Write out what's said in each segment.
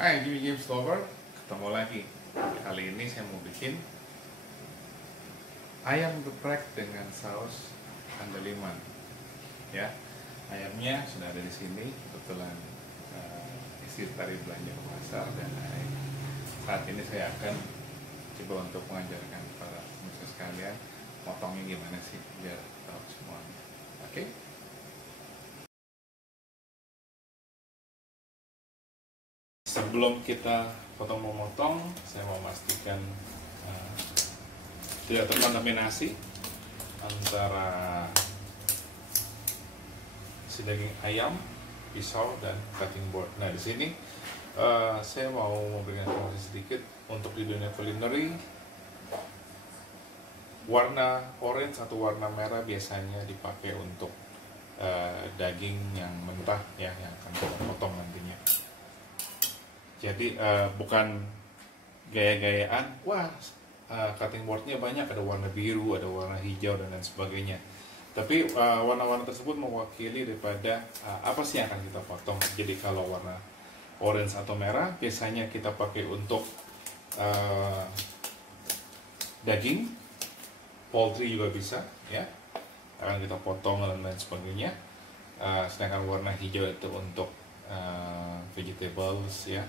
Hai Jimmy James Lover, ketemu lagi. Kali ini saya mau bikin ayam geprek dengan saus andaliman. Ya, ayamnya sudah ada di sini. Kebetulan istri tadi belanja ke pasar dan saat ini saya akan coba untuk mengajarkan para pemirsa sekalian potongnya gimana sih biar tahu semuanya. Oke? Sebelum kita potong-memotong, saya mau memastikan tidak terkontaminasi antara si daging ayam, pisau, dan cutting board. Nah, di sini saya mau memberikan informasi sedikit untuk di dunia culinary. Warna orange atau warna merah biasanya dipakai untuk daging yang mentah ya, yang akan kita potong nantinya. Jadi bukan gaya-gayaan, wah cutting boardnya banyak, ada warna biru, ada warna hijau, dan lain sebagainya. Tapi warna-warna tersebut mewakili daripada apa sih yang akan kita potong. Jadi kalau warna orange atau merah biasanya kita pakai untuk daging, poultry juga bisa, ya, akan kita potong dan lain sebagainya. Sedangkan warna hijau itu untuk vegetables, ya,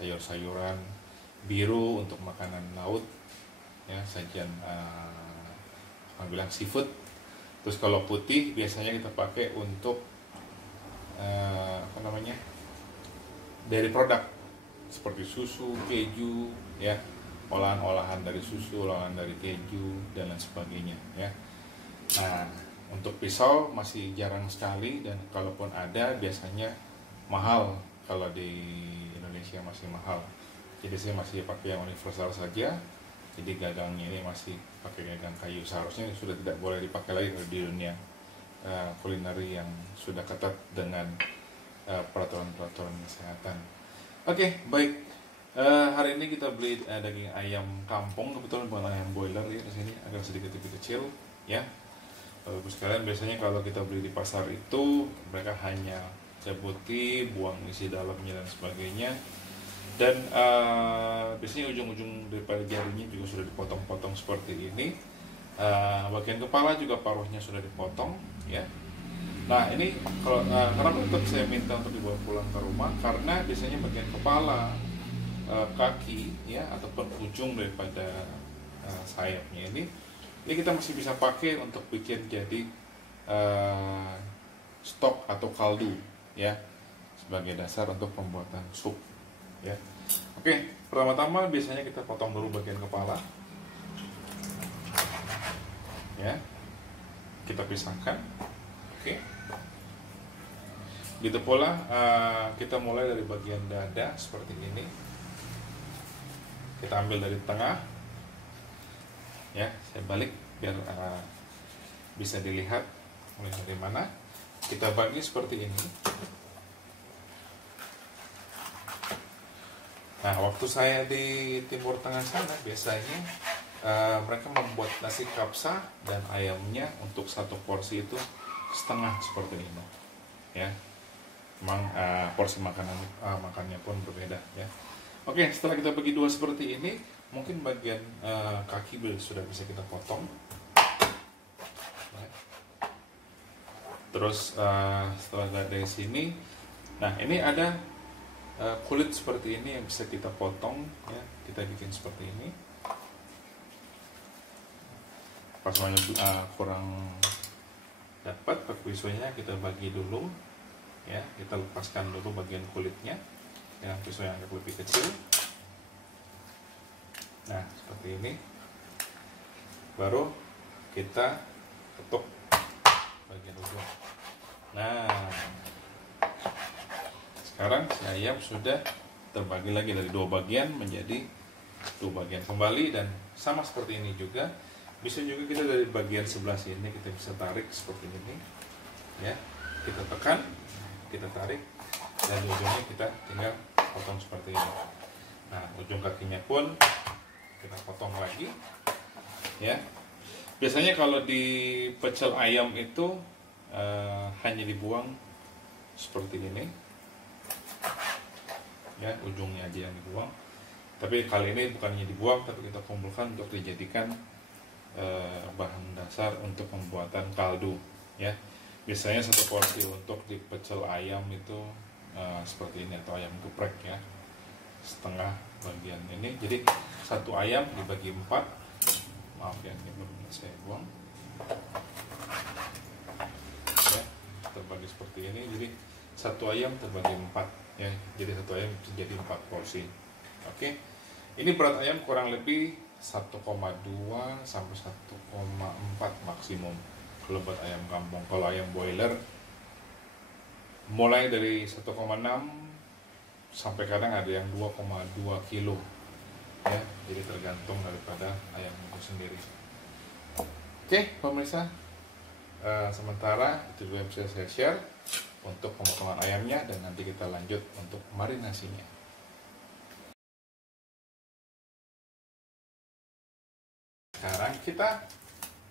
sayur-sayuran. Biru untuk makanan laut, ya, sajian orang bilang seafood. Terus kalau putih biasanya kita pakai untuk dairy produk seperti susu, keju, ya, olahan-olahan dari susu, olahan dari keju, dan lain sebagainya, ya. Nah, untuk pisau masih jarang sekali, dan kalaupun ada biasanya mahal. Kalau di Indonesia masih mahal, jadi saya masih pakai yang universal saja. Jadi gagangnya ini masih pakai gagang kayu. Seharusnya sudah tidak boleh dipakai lagi di dunia kulineri yang sudah ketat dengan peraturan-peraturan kesehatan. Oke, baik. Hari ini kita beli daging ayam kampung, kebetulan bukan ayam boiler ya, di sini agak sedikit lebih kecil, ya. Bapak sekalian, biasanya kalau kita beli di pasar itu mereka hanya putih, buang isi dalamnya dan sebagainya, dan biasanya ujung-ujung daripada jarinya juga sudah dipotong-potong seperti ini. Bagian kepala juga paruhnya sudah dipotong, ya. Nah, ini kalau kenapa tetap saya minta untuk dibawa pulang ke rumah, karena biasanya bagian kepala, kaki, ya, ataupun ujung daripada sayapnya ini kita masih bisa pakai untuk bikin jadi stok atau kaldu, ya, sebagai dasar untuk pembuatan sup, ya. Oke, pertama-tama biasanya kita potong dulu bagian kepala, ya, kita pisahkan. Oke, gitu pula kita mulai dari bagian dada seperti ini, kita ambil dari tengah, ya, saya balik biar bisa dilihat mulai dari mana. Kita bagi seperti ini. Nah, waktu saya di Timur Tengah sana biasanya mereka membuat nasi kapsa dan ayamnya untuk satu porsi itu setengah seperti ini, ya. Memang porsi makannya pun berbeda, ya. Oke, setelah kita bagi dua seperti ini, mungkin bagian kaki sudah bisa kita potong. Terus setelah dari sini, nah ini ada kulit seperti ini yang bisa kita potong, ya. Kita bikin seperti ini. Pas kurang dapat pisaunya, kita bagi dulu, ya. Kita lepaskan dulu bagian kulitnya dengan pisau yang agak lebih kecil. Nah, seperti ini. Baru kita ketuk bagian ujung. Nah, sekarang si ayam sudah terbagi lagi dari dua bagian menjadi dua bagian kembali, dan sama seperti ini juga. Bisa juga kita dari bagian sebelah sini kita bisa tarik seperti ini, ya. Kita tekan, kita tarik, dan ujungnya kita tinggal potong seperti ini. Nah, ujung kakinya pun kita potong lagi, ya. Biasanya kalau di pecel ayam itu hanya dibuang seperti ini, ya, ujungnya aja yang dibuang. Tapi kali ini bukannya dibuang, tapi kita kumpulkan untuk dijadikan bahan dasar untuk pembuatan kaldu, ya. Biasanya satu porsi untuk di pecel ayam itu seperti ini, atau ayam geprek ya, setengah bagian ini. Jadi satu ayam dibagi 4. Maaf ya, ini belum saya buang ya, terbagi seperti ini. Jadi satu ayam terbagi 4 ya, jadi satu ayam jadi 4 porsi. Oke, ini berat ayam kurang lebih 1,2 sampai 1,4 maksimum kalau buat ayam kampung. Kalau ayam boiler mulai dari 1,6 sampai kadang ada yang 2,2 kilo ya, jadi tergantung daripada ayam itu sendiri. Oke pemirsa, sementara itu juga bisa saya share untuk pemotongan ayamnya, dan nanti kita lanjut untuk marinasinya. Sekarang kita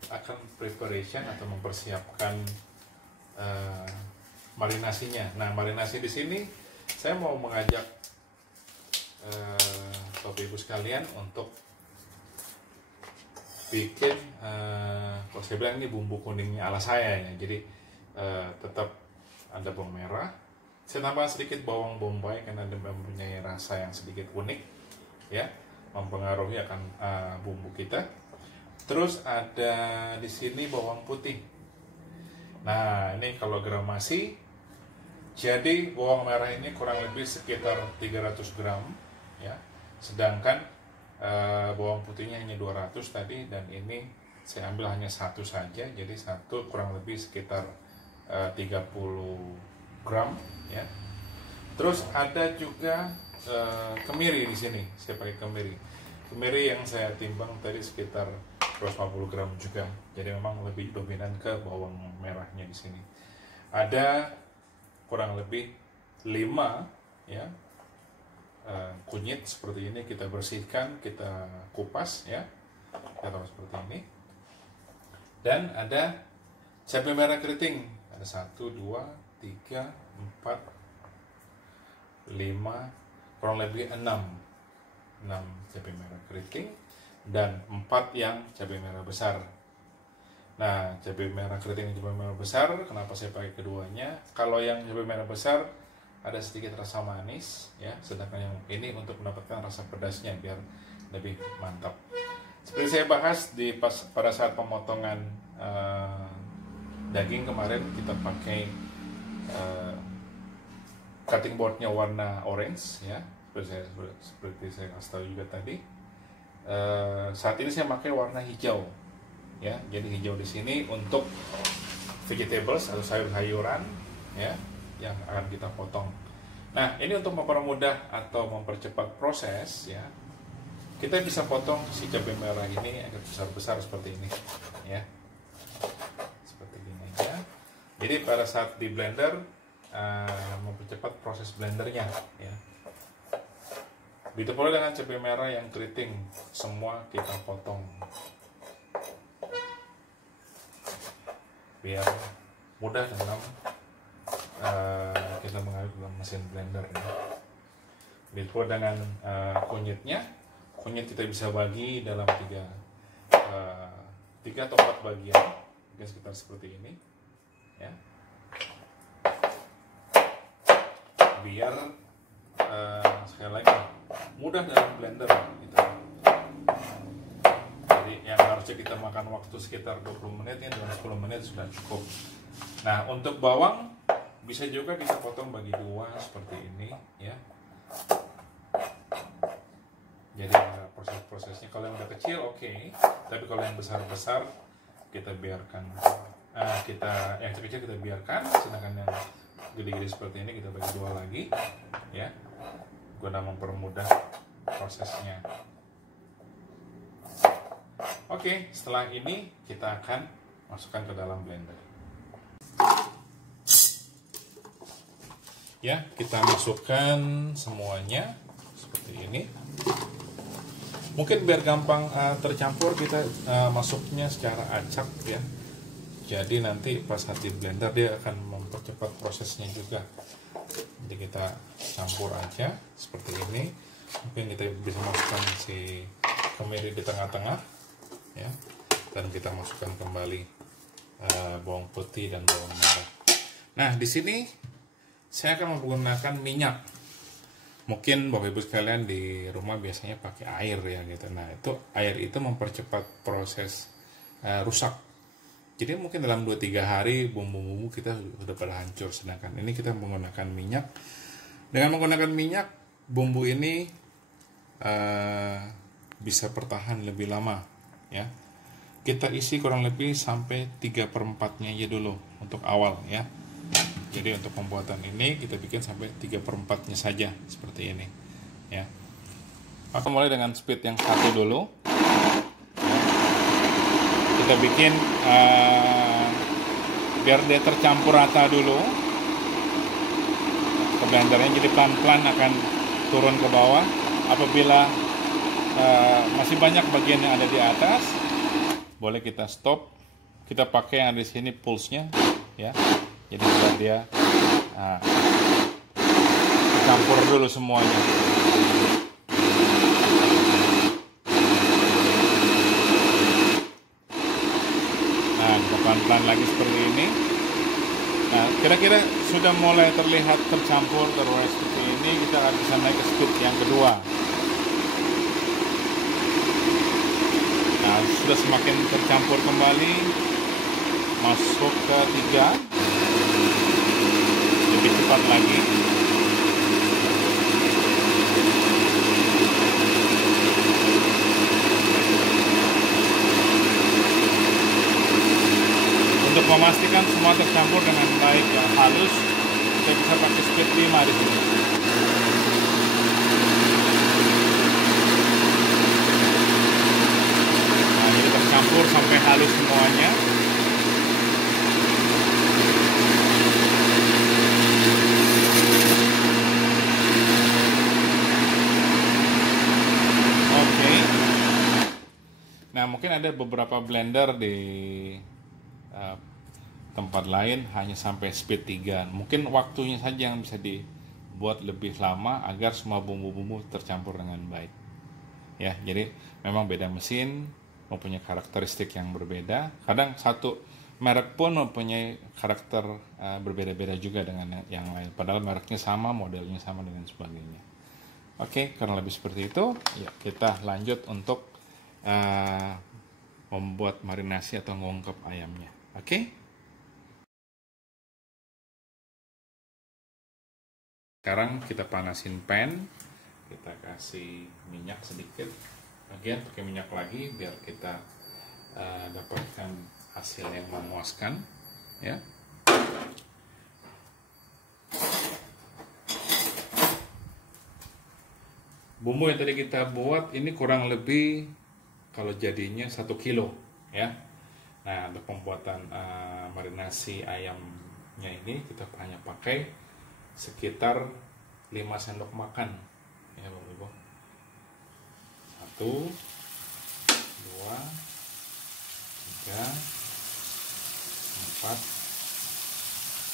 akan preparation atau mempersiapkan marinasinya. Nah, marinasi di sini saya mau mengajak Bapak Ibu sekalian untuk bikin, kalau saya bilang ini bumbu kuningnya ala saya ya. Jadi tetap ada bawang merah. Saya tambahkan sedikit bawang bombay karena dia mempunyai rasa yang sedikit unik ya, mempengaruhi akan bumbu kita. Terus ada di sini bawang putih. Nah, ini kalau gramasi, jadi bawang merah ini kurang lebih sekitar 300 gram ya. Sedangkan bawang putihnya hanya 200 tadi, dan ini saya ambil hanya satu saja. Jadi satu kurang lebih sekitar 30 gram ya. Terus ada juga kemiri di sini. Saya pakai kemiri. Kemiri yang saya timbang tadi sekitar 150 gram juga. Jadi memang lebih dominan ke bawang merahnya di sini. Ada kurang lebih 5 ya kunyit seperti ini, kita bersihkan, kita kupas ya, kita taruh seperti ini. Dan ada cabai merah keriting, ada 1, 2, 3, 4, 5, kurang lebih 6 cabai merah keriting, dan 4 yang cabai merah besar. Nah, cabai merah keriting dan cabai merah besar, kenapa saya pakai keduanya? Kalau yang cabai merah besar ada sedikit rasa manis ya, sedangkan yang ini untuk mendapatkan rasa pedasnya biar lebih mantap. Seperti saya bahas pada saat pemotongan daging kemarin, kita pakai cutting boardnya warna orange ya, seperti saya kasih tahu juga tadi. Saat ini saya pakai warna hijau ya, jadi hijau di sini untuk vegetables atau sayur-sayuran ya yang akan kita potong. Nah, ini untuk mempermudah atau mempercepat proses ya, kita bisa potong si cabai merah ini agak besar-besar seperti ini ya, seperti ini ya. Jadi pada saat di blender mempercepat proses blendernya ya. Begitu pula dengan cabai merah yang keriting, semua kita potong biar mudah dalam kita mengaduk dalam mesin blender ya. Begitu pula dengan kunyitnya. Kunyit kita bisa bagi dalam 3 atau 4 bagian, mungkin sekitar seperti ini ya, biar sekali lagi mudah dalam blender gitu. Jadi yang harusnya kita makan waktu sekitar 20 menit ya, dalam 10 menit sudah cukup. Nah, untuk bawang bisa juga kita potong bagi 2 seperti ini ya. Jadi proses-prosesnya kalau yang udah kecil oke, tapi kalau yang besar-besar kita biarkan. Yang kecil kita biarkan, sedangkan yang gede-gede seperti ini kita bagi 2 lagi ya, guna mempermudah prosesnya. Oke, setelah ini kita akan masukkan ke dalam blender. Ya, kita masukkan semuanya seperti ini. Mungkin biar gampang tercampur, kita masuknya secara acak ya. Jadi nanti pas di blender dia akan mempercepat prosesnya juga. Jadi kita campur aja seperti ini. Mungkin kita bisa masukkan si kemiri di tengah-tengah, ya, dan kita masukkan kembali bawang putih dan bawang merah. Nah, di sini saya akan menggunakan minyak. Mungkin Bapak Ibu sekalian di rumah biasanya pakai air ya gitu. Nah, itu air itu mempercepat proses rusak. Jadi mungkin dalam 2-3 hari bumbu-bumbu kita sudah pada hancur. Sedangkan ini kita menggunakan minyak. Dengan menggunakan minyak, bumbu ini bisa bertahan lebih lama, ya. Kita isi kurang lebih sampai 3/4-nya aja dulu untuk awal, ya. Jadi untuk pembuatan ini kita bikin sampai 3/4-nya saja seperti ini, ya. Maka mulai dengan speed yang 1 dulu. Kita bikin biar dia tercampur rata dulu ke blendernya, jadi pelan-pelan akan turun ke bawah. Apabila masih banyak bagian yang ada di atas, boleh kita stop. Kita pakai yang ada di sini pulse-nya, ya. Jadi biar dia campur dulu semuanya. Pelan-pelan lagi seperti ini. Nah, kira-kira sudah mulai terlihat tercampur terus seperti ini, kita akan bisa naik ke speed yang kedua. Nah, sudah semakin tercampur kembali, masuk ke 3, lebih cepat lagi. Untuk memastikan semua tercampur dengan baik dan halus, kita bisa pakai speed 5 di sini. Nah, jadi tercampur sampai halus semuanya. Oke. Nah, mungkin ada beberapa blender di tempat lain hanya sampai speed 3. Mungkin waktunya saja yang bisa dibuat lebih lama agar semua bumbu-bumbu tercampur dengan baik. Ya, jadi memang beda mesin, mempunyai karakteristik yang berbeda. Kadang satu merek pun mempunyai karakter berbeda-beda juga dengan yang lain. Padahal mereknya sama, modelnya sama dan sebagainya. Oke, karena lebih seperti itu, ya kita lanjut untuk membuat marinasi atau ngungkep ayamnya. Oke. Sekarang kita panasin pan, kita kasih minyak sedikit, bagian pakai minyak lagi biar kita dapatkan hasil yang memuaskan, ya. Bumbu yang tadi kita buat ini kurang lebih kalau jadinya 1 kilo, ya. Nah, untuk pembuatan marinasi ayamnya ini kita hanya pakai sekitar 5 sendok makan, ya Bapak Ibu. 1, 2, 3, 4,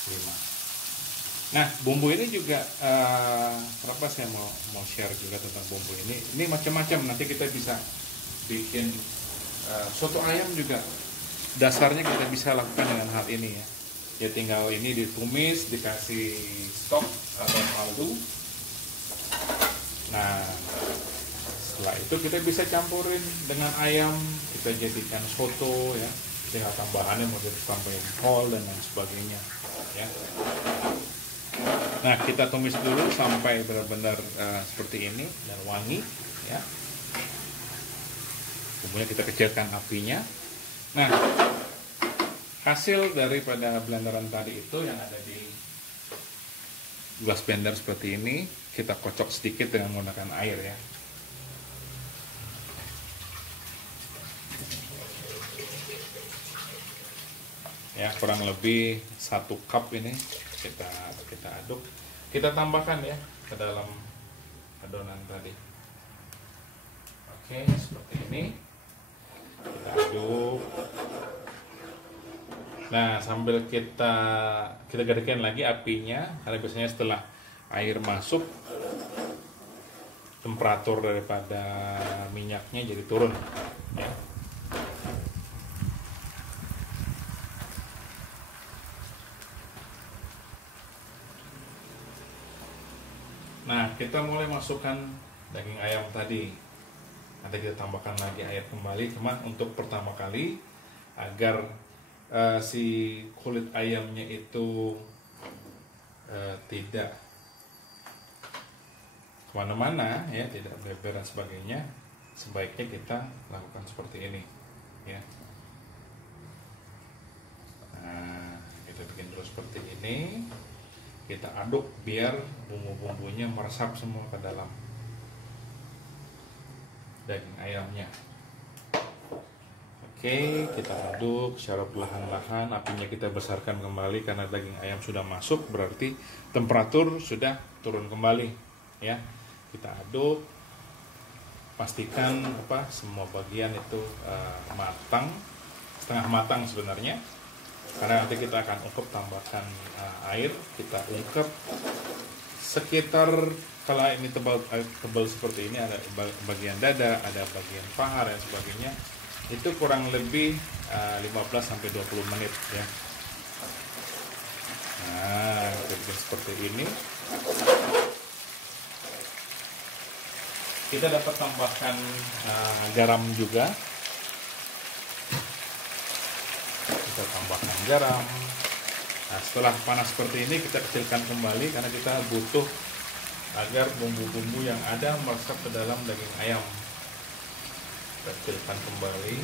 5. Nah, bumbu ini juga kenapa saya mau share juga tentang bumbu ini. Ini macam-macam, nanti kita bisa bikin soto ayam juga. Dasarnya kita bisa lakukan dengan hal ini, ya. Ya tinggal ini ditumis, dikasih stok atau kaldu. Nah, setelah itu kita bisa campurin dengan ayam, kita jadikan soto, ya. Tinggal tambahannya mau ditambahin kol dan lain sebagainya, ya. Nah, kita tumis dulu sampai benar-benar seperti ini dan wangi, ya. Kemudian kita kecilkan apinya. Nah, hasil daripada blenderan tadi itu yang ada di gelas blender seperti ini, kita kocok sedikit dengan menggunakan air, ya. Ya, kurang lebih 1 cup ini kita aduk. Kita tambahkan, ya, ke dalam adonan tadi. Oke, seperti ini. Kita aduk. Nah, sambil kita gedekan lagi apinya, karena biasanya setelah air masuk, temperatur daripada minyaknya jadi turun, ya. Nah, kita mulai masukkan daging ayam tadi. Nanti kita tambahkan lagi air kembali, cuma untuk pertama kali agar si kulit ayamnya itu tidak kemana-mana, ya, tidak beber dan sebagainya, sebaiknya kita lakukan seperti ini, ya. Nah, kita bikin terus seperti ini. Kita aduk biar bumbu-bumbunya meresap semua ke dalam daging ayamnya. Oke, kita aduk secara perlahan-lahan. Apinya kita besarkan kembali karena daging ayam sudah masuk, berarti temperatur sudah turun kembali, ya. Kita aduk, pastikan semua bagian itu matang, setengah matang sebenarnya. Karena nanti kita akan ungkep, tambahkan air, kita ungkep sekitar, kalau ini tebal seperti ini, ada bagian dada, ada bagian paha dan sebagainya, itu kurang lebih 15-20 menit, ya. Nah, jadi seperti ini. Kita dapat tambahkan garam juga. Kita tambahkan garam. Nah, setelah panas seperti ini, kita kecilkan kembali karena kita butuh agar bumbu-bumbu yang ada meresap ke dalam daging ayam. Kita kecilkan kembali.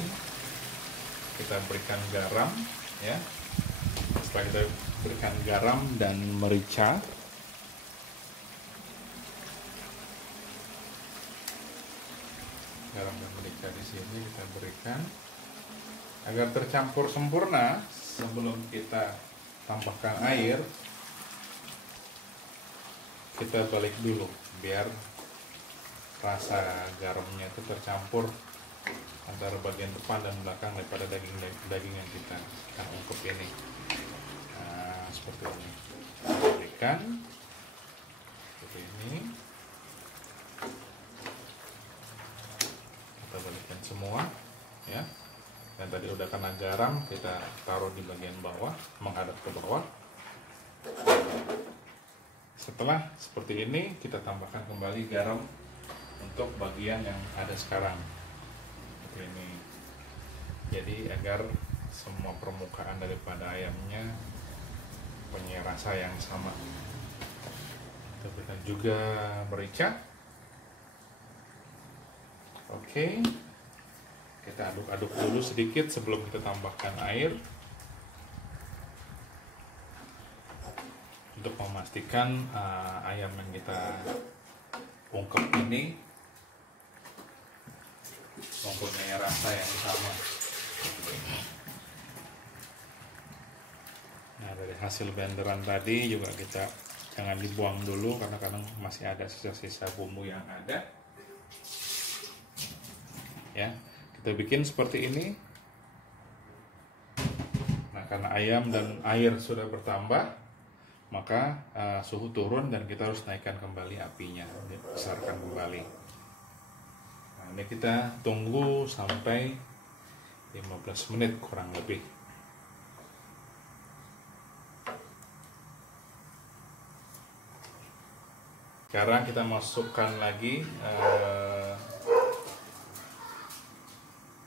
Kita berikan garam, ya. Setelah kita berikan garam dan merica, garam dan merica di sini kita berikan agar tercampur sempurna. Sebelum kita tambahkan air, kita balik dulu biar rasa garamnya itu tercampur antara bagian depan dan belakang daripada daging yang kita akan ungkep ini. Nah, seperti ini. Kita berikan seperti ini. Kita balikan semua, ya. Dan tadi udah kena garam, kita taruh di bagian bawah, menghadap ke bawah. Setelah seperti ini, kita tambahkan kembali garam untuk bagian yang ada sekarang. Seperti ini. Jadi agar semua permukaan daripada ayamnya punya rasa yang sama. Kita berikan juga merica. Oke. Kita aduk-aduk dulu sedikit sebelum kita tambahkan air, untuk memastikan ayam yang kita ungkep ini mempunyai rasa yang sama. Nah, dari hasil blenderan tadi juga kita jangan dibuang dulu karena kadang masih ada sisa-sisa bumbu yang ada, ya. Kita bikin seperti ini. Nah, karena ayam dan air sudah bertambah, maka suhu turun dan kita harus naikkan kembali apinya, besarkan kembali. Nah, ini kita tunggu sampai 15 menit kurang lebih. Sekarang kita masukkan lagi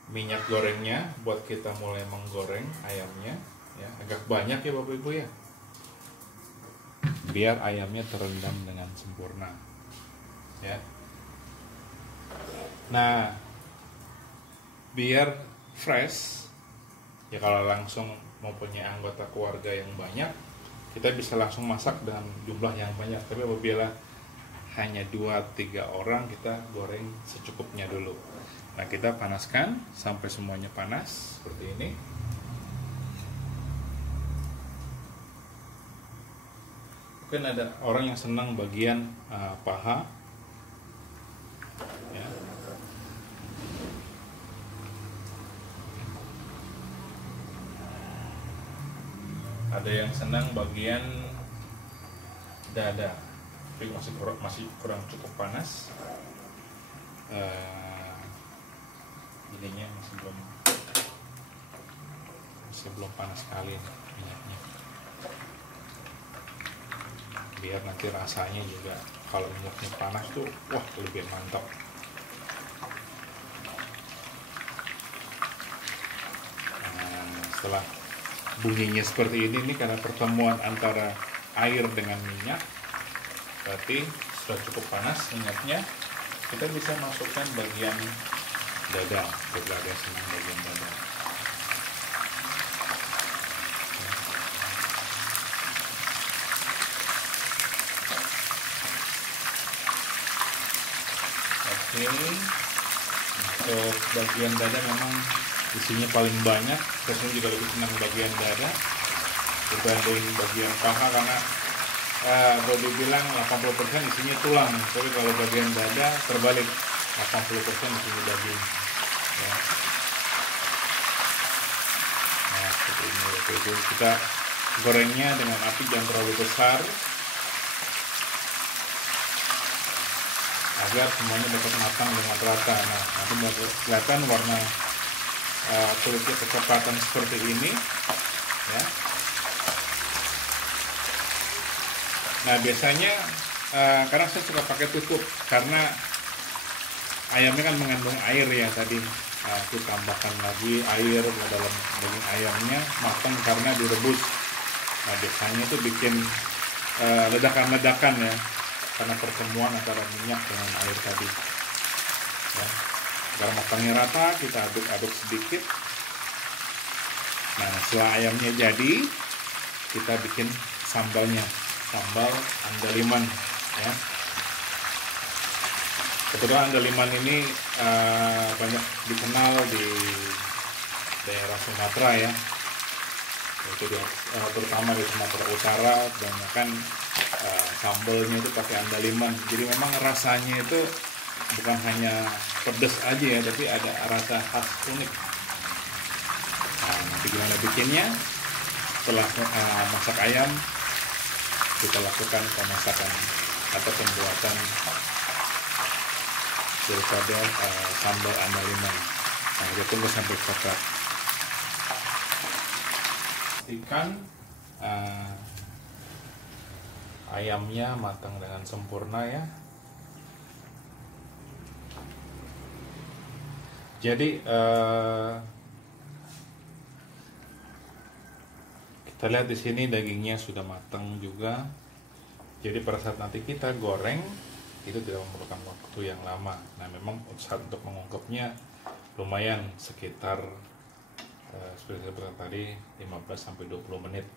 minyak gorengnya buat kita mulai menggoreng ayamnya, ya. Agak banyak ya Bapak Ibu, ya, biar ayamnya terendam dengan sempurna, ya. Nah, biar fresh, ya, kalau langsung mempunyai anggota keluarga yang banyak, kita bisa langsung masak dengan jumlah yang banyak. Tapi apabila hanya 2-3 orang, kita goreng secukupnya dulu. Nah, kita panaskan sampai semuanya panas seperti ini. Mungkin ada orang yang senang bagian paha, ya. ada yang senang bagian dada, tapi masih kurang cukup panas. Ininya masih belum panas sekali minyaknya. Biar nanti rasanya juga kalau minyaknya panas tuh wah lebih mantap. Setelah bunyinya seperti ini karena pertemuan antara air dengan minyak, berarti sudah cukup panas minyaknya. Kita bisa masukkan bagian dada, berlada senang bagian dada. Oke, untuk bagian dada memang isinya paling banyak. Saya juga lebih senang bagian dada dibanding bagian paha, karena boleh dibilang 80% isinya tulang, tapi kalau bagian dada terbalik, 80% isinya daging ya. Nah seperti ini, itu kita gorengnya dengan api jangan terlalu besar agar semuanya dapat matang dengan rata. Nah nanti mau kelihatan warna kulitnya kecoklatan seperti ini ya. Nah biasanya karena saya suka pakai tutup karena ayamnya kan mengandung air ya tadi. Aku tambahkan lagi air ke dalam daging ayamnya matang karena direbus. Nah biasanya itu bikin ledakan-ledakan ya, karena pertemuan antara minyak dengan air tadi ya. Agar matangnya rata kita aduk-aduk sedikit. Nah setelah ayamnya jadi, kita bikin sambalnya, sambal andaliman ya. Kebetulan andaliman ini banyak dikenal di daerah Sumatera ya, itu terutama di Sumatera Utara kebanyakan sambalnya itu pakai andaliman. Jadi memang rasanya itu bukan hanya pedas aja ya, tapi ada rasa khas unik. Nah, nanti gimana bikinnya? Setelah masak ayam, kita lakukan pemasakan atau pembuatan daripada sambal andaliman. Nah, kita tunggu sampai coklat. Pastikan ayamnya matang dengan sempurna ya. Jadi kita lihat di sini dagingnya sudah matang juga. Jadi pada saat nanti kita goreng itu tidak memerlukan waktu yang lama. Nah memang saat untuk mengungkepnya lumayan, sekitar seperti tadi 15-20 menit.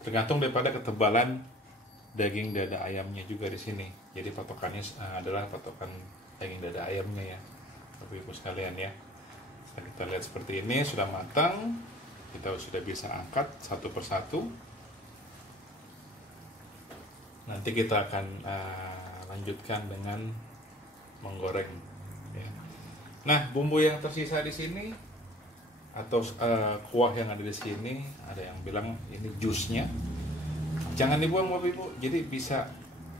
Tergantung daripada ketebalan daging dada ayamnya juga di sini. Jadi patokannya adalah patokan daging dada ayamnya ya, Bapak Ibu sekalian ya. Setelah kita lihat seperti ini sudah matang, kita sudah bisa angkat satu persatu. Nanti kita akan lanjutkan dengan menggoreng ya. Nah bumbu yang tersisa di sini atau kuah yang ada di sini, ada yang bilang ini jusnya, jangan dibuang Bapak Ibu, jadi bisa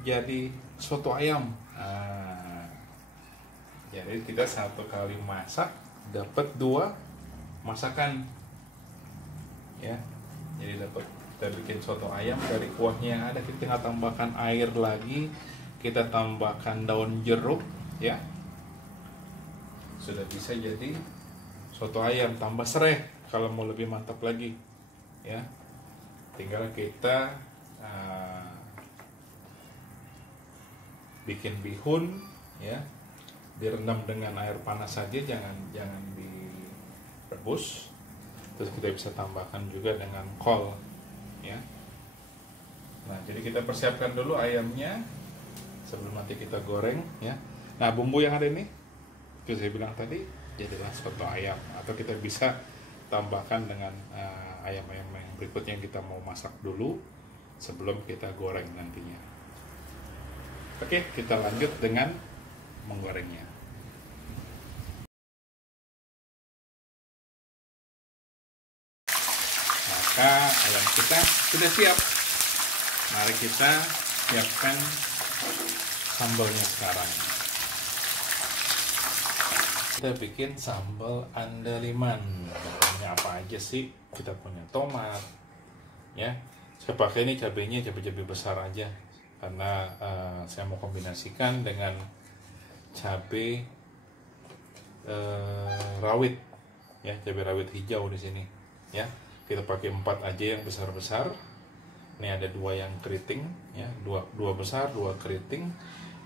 jadi soto ayam. Jadi kita satu kali masak dapat 2 masakan ya. Jadi dapat, kita bikin soto ayam dari kuahnya yang ada, kita tinggal tambahkan air lagi, kita tambahkan daun jeruk ya, sudah bisa jadi soto ayam. Tambah serai kalau mau lebih mantap lagi ya. Tinggal kita bikin bihun ya, direndam dengan air panas saja, jangan direbus. Terus kita bisa tambahkan juga dengan kol ya. Nah jadi kita persiapkan dulu ayamnya sebelum nanti kita goreng ya. Nah bumbu yang ada ini itu saya bilang tadi jadilah soto ayam, atau kita bisa tambahkan dengan ayam-ayam yang berikutnya yang kita mau masak dulu sebelum kita goreng nantinya. Oke, kita lanjut dengan menggorengnya. Maka ayam kita sudah siap. Mari kita siapkan sambalnya sekarang. Kita bikin sambal andaliman. Punya apa aja sih? Kita punya tomat, ya. Saya pakai ini cabenya cabai besar aja, karena saya mau kombinasikan dengan cabai rawit, ya, cabai rawit hijau di sini, ya. Kita pakai 4 aja yang besar-besar. Ini ada 2 yang keriting, ya, 2 besar, 2 keriting.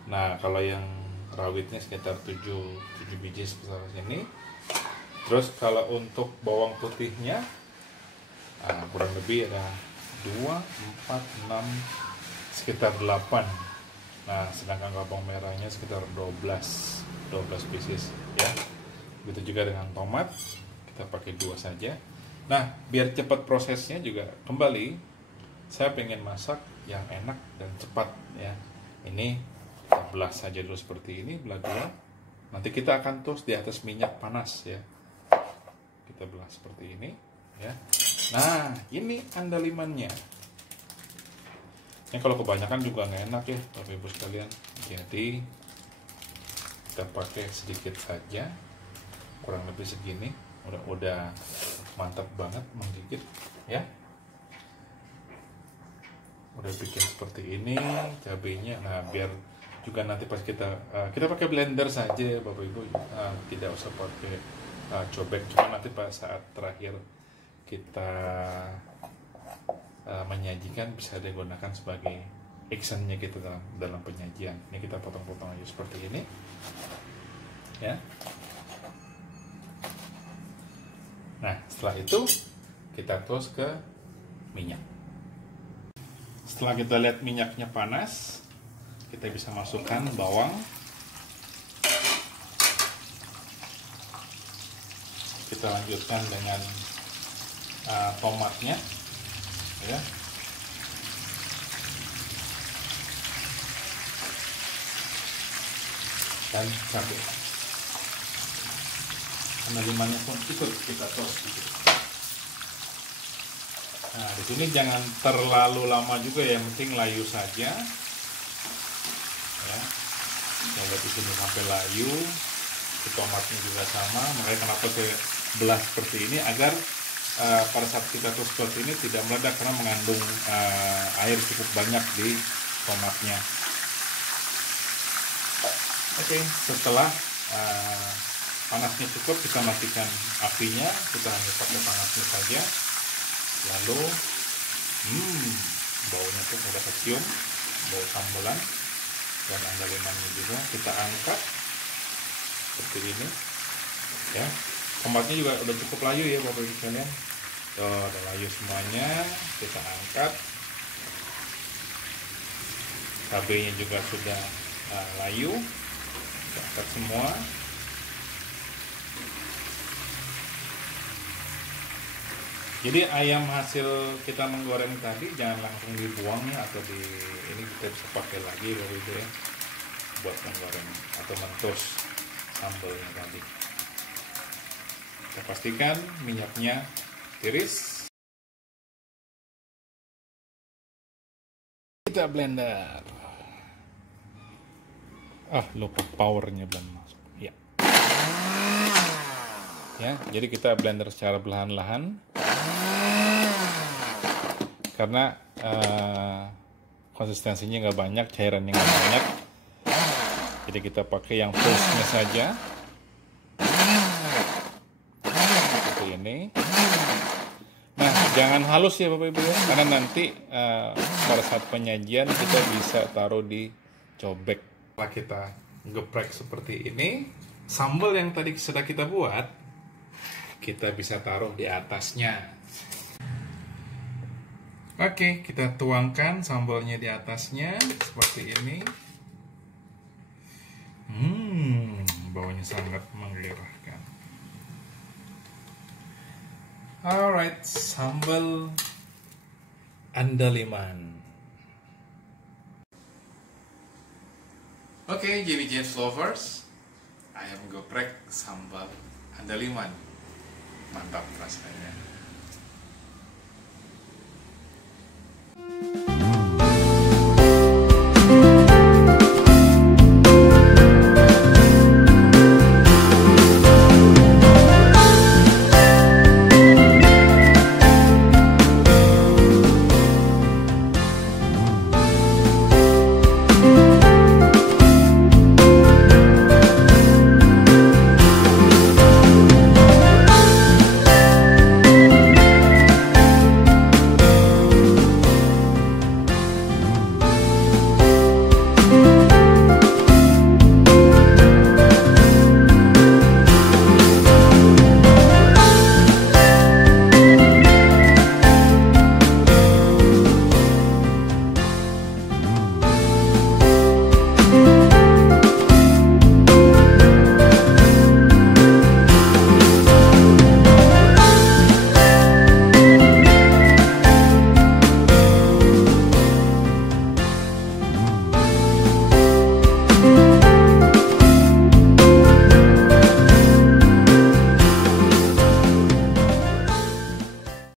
Nah, kalau yang rawitnya sekitar 7 biji sebesar ini. Terus kalau untuk bawang putihnya kurang lebih ada 2, 4, 6, sekitar 8. Nah, sedangkan bawang merahnya sekitar 12 pieces, ya. Begitu juga dengan tomat, kita pakai 2 saja. Nah, biar cepat prosesnya juga, kembali saya pengen masak yang enak dan cepat, ya. Ini kita belah saja dulu seperti ini, belah 2. Nanti kita akan toast di atas minyak panas, ya. Kita belah seperti ini, ya. Nah, ini andalimannya. Ini kalau kebanyakan juga nggak enak, ya, Bapak Ibu sekalian. Jadi kita pakai sedikit saja, kurang lebih segini. Udah mantap banget menggigit, ya. Udah bikin seperti ini cabenya. Nah, biar juga nanti pas kita pakai blender saja, Bapak Ibu, tidak usah pakai cobek. Cuma nanti pas saat terakhir kita menyajikan bisa digunakan sebagai actionnya kita dalam penyajian. Ini kita potong-potong aja seperti ini, ya. Nah, setelah itu kita toast ke minyak. Setelah kita lihat minyaknya panas, kita bisa masukkan bawang. Kita lanjutkan dengan tomatnya, ya. Dan cabai. Andalimannya pun ikut kita toast gitu. Nah, di sini jangan terlalu lama juga, yang penting layu saja. Ya. Coba di sini sampai layu. Di tomatnya juga sama. Makanya kenapa saya belah seperti ini, agar pada saat kita toast seperti ini tidak meledak, karena mengandung air cukup banyak di tomatnya. Oke, setelah panasnya cukup, kita matikan apinya. Kita hanya pakai panasnya saja. Lalu baunya tuh udah kecium, bau sambelan dan andalimannya juga. Kita angkat seperti ini, ya. Tomatnya juga udah cukup layu, ya, Bapak Ibu sekalian. Udah layu semuanya. Kita angkat. Cabenya juga sudah layu. Kita angkat semua. Jadi ayam hasil kita menggoreng tadi jangan langsung dibuang, ya, atau ini kita bisa pakai lagi, Bapak Ibu, ya, buat menggoreng atau mentos sambalnya tadi. Kita pastikan minyaknya tiris. Kita blender. Lupa powernya belum masuk. Ya. Ya, jadi kita blender secara perlahan-lahan. Karena konsistensinya nggak banyak, cairannya nggak banyak, jadi kita pakai yang pulse-nya saja seperti ini. Nah, jangan halus, ya, Bapak Ibu, ya, karena nanti pada saat penyajian kita bisa taruh di cobek. Setelah kita geprek seperti ini, sambal yang tadi sudah kita buat, kita bisa taruh di atasnya. Oke, kita tuangkan sambalnya di atasnya seperti ini. Baunya sangat menggairahkan. Alright, sambal andaliman. Oke, Jimmy James lovers, ayam geprek sambal andaliman. Mantap rasanya. kasih.